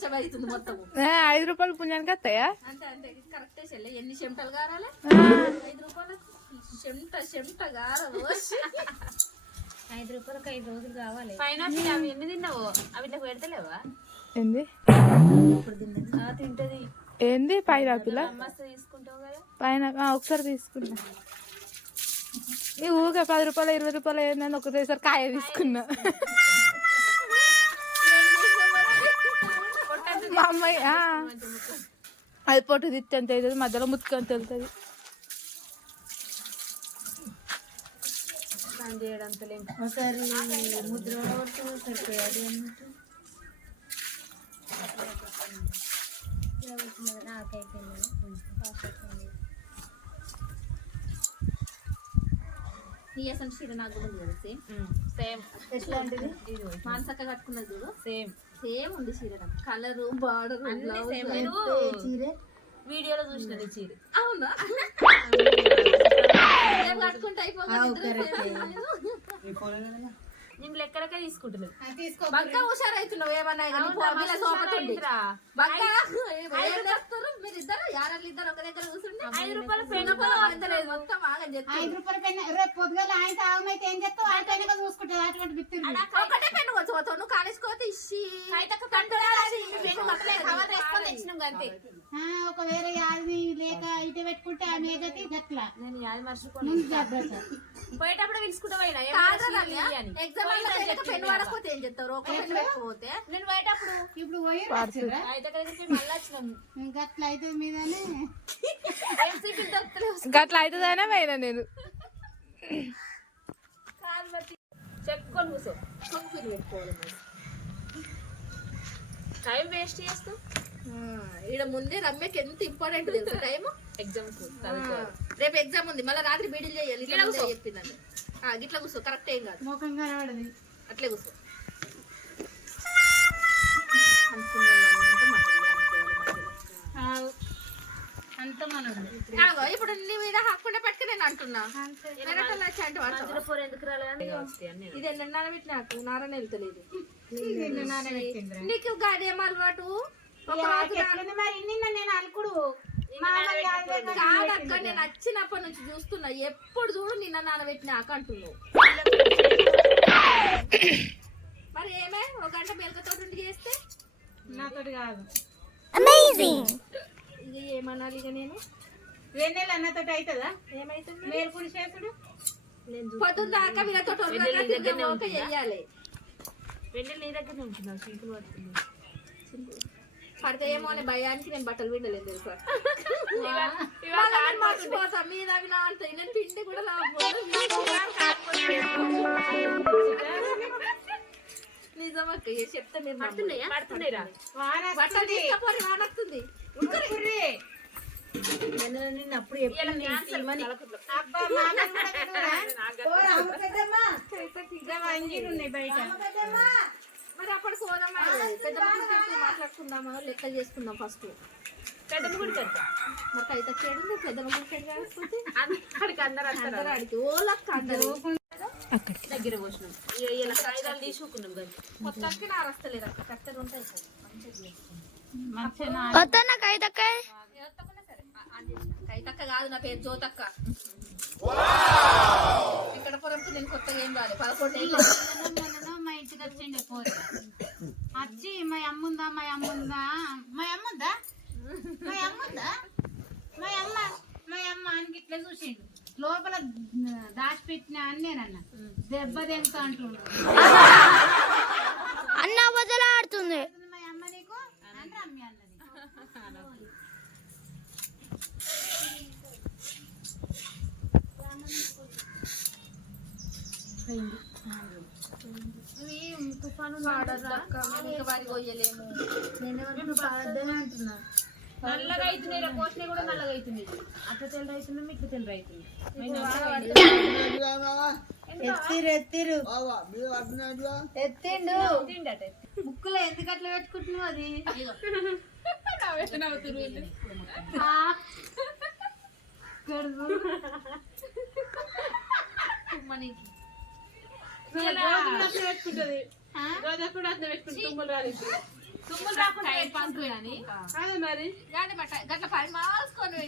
మొత్తం ఐదు రూపాయలు పుణ్యానికి వస్తాయా? అంతే అంతే. కరెక్టే చెల్లి. ఎన్ని చెమటలు గారాలి? ఐదు రూపాయలు? చెమట చెమట గారదు ఐదు రూపాయలకు ఐదు రోజులు కావాలి. పైన అవి ఎన్ని తిన్నావు? అవి ఇట్లా పెడతలేవా? ఏంది? ఆ, తింటది. ఏంది పైనాపిల్ మస్తు తీసుకుంటావు కదా. పైన ఒకసారి తీసుకున్నా. ఈ ఊరికే పది రూపాయలు ఇరవై రూపాయలు ఏందని ఒకటేసారి కాయ తీసుకున్నా. మా అమ్మాయి అది పొట్టు తిత్తి అంత అవుతుంది మధ్యలో ముత్తుకొని తెలుతుంది స్నానం ఒకసారి ముద్ర నాకైతే చీర నాకు కూడా ఉంది. కదా సేమ్. సేమ్ ఎట్లాంటిది మానసక్క కట్టుకున్నది చూడు. సేమ్. సేమ్ ఉంది చీర కలరు బార్డర్ సేమ్. నేను చీరే? వీడియోలో చూసిన నీ చీర. అవునా? నేను లెక్కలకే తీసుకుంటున్నాను. తీసుకో. బక్క ఏమన్నా? వీళ్ళ సోపతుండి బక్క ఏం చేస్తారు మీరు ఇద్దరు యారళ్ళు ఇద్దరు ఒక దగ్గర కూర్చుంటే ఐదు రూపాయల పెన్ అంతలేదు మొత్తం ఆగని ఐదు రూపాయల పెన్ రేపు పొద్దుగాల ఆయన ఆగమైతే ఏం చేస్తావు ఆయన పైన చూసుకుంటుంది అటువంటి బిత్తిరి ఒకటే పెన్ను వచ్చి నువ్వు ఇచ్చి అంతే ఆ, ఒక పోయేటప్పుడు ఇప్పుడు గట్ల అయితే మీదనే. గట్ల అవుతుందనే పోయినా నేను. చెప్పుకొని కూర్చో. టైం వేస్ట్ చేస్తూ. ఈడ ముందే రమ్యకి ఎంత ఇంపార్టెంట్ తెలుసు టైం ఎగ్జామ్ రేపు ఎగ్జామ్ ఉంది. మళ్ళీ రాత్రి బీడీలు చేయాలి. ఇట్లా చెప్పిందండి ఆ, గిట్ల కూర్చో. కరెక్ట్ ఏం కాదు. ముఖం కనబడది అట్లే కూర్చో. ఇప్పుడు నీ మీద హక్కుండా పట్టుకు నేను అంటున్నా. ఇది ఎన్ని నానబెట్టి నాకు. నారని వెళ్తలేదు నీకు గాడేం అలవాటు? మరి? నిన్న నేను అలుకుడు కాదక్క నేను. వచ్చినప్పటి నుంచి చూస్తున్నా. ఎప్పుడు చూడు నిన్న నానబెట్టిన ఆక అంటున్నావు మరి ఏమే? ఒక గంట మెలకతో చేస్తే? నాతోటి కాదు. ఇది ఏమనాలి ఇక నేను? వెన్నెల అన్నతోటి అవుతుందా ఏమైతుంది? మేల్కుడి చేసుడు పొద్దున్న దాకా వీళ్ళతో చెయ్యాలి. వెళ్ళి నీ దగ్గర ఉంటున్నావు చీకులు పడుతుంది పడితే ఏమో అనే భయానికి నేను బట్టలు పిండలేదు తెలుసా? మర్చిపోతా మీద అవి నా అంటాయి నేను పిండి కూడా ఏ చెప్తే మీరు. పడుతున్నాయిరా? బట్టలు వానొస్తుంది. నిన్న అప్పుడు బయట. మరి అప్పటికి పోదామా పెద్ద మాట్లాడుకుందామా? లెక్కలు చేసుకుందాం ఫస్ట్. పెద్ద ముగ్గురు పెద్ద మరి అయితే పెద్ద మనిషి కాకపోతే అక్కడికి అందరు వస్తారు. అందరూ అడిగి ఓలక్క అందరూ దగ్గర పోసినాం. ఇలా కాగితాలు తీసుకున్నాం కానీ మొత్తానికి నా రస్తలేదు అక్క. ఉంటాయి సార్. మంచిగా కైతక్క కాదు నా పేరు జ్యోతక్క ఇక్కడ పొరంతో నేను కొత్తగా ఏం రాలేదు పదకొండు ఇంటికి వచ్చిండే పోయి వచ్చి మా అమ్ముందా మా అమ్ముందా? మా అమ్ముందా? మా అమ్ముందా? మా అమ్మ మా అమ్మ అని ఇట్లా చూసిండు. లోపల దాచిపెట్టిన అని నేనన్న దెబ్బ తెంతా అంటుండు. అన్న వదలాడుతుంది మా అమ్మ నీకు అని రమ్య అన్నది ఇంకా వారి పోయలేము నల్లగా పోసినా కూడా నల్లగా అవుతుంది అట్లా తెల్ల అవుతుంది ఇట్లా తెల్ల అవుతుంది ఎత్తిరు ఎత్తిరు. ఎత్తిండు. ముక్కులో ఎందుకు అట్లా పెట్టుకుంటున్నావు అది? పెట్టుకుంటుంది. రోజప్పుడు అట్లా పెట్టుకుని తుమ్ములు రాలేదు. తుమ్ములు రాకుండా కాదు మరి? గట్ల పని మాల్చుకొని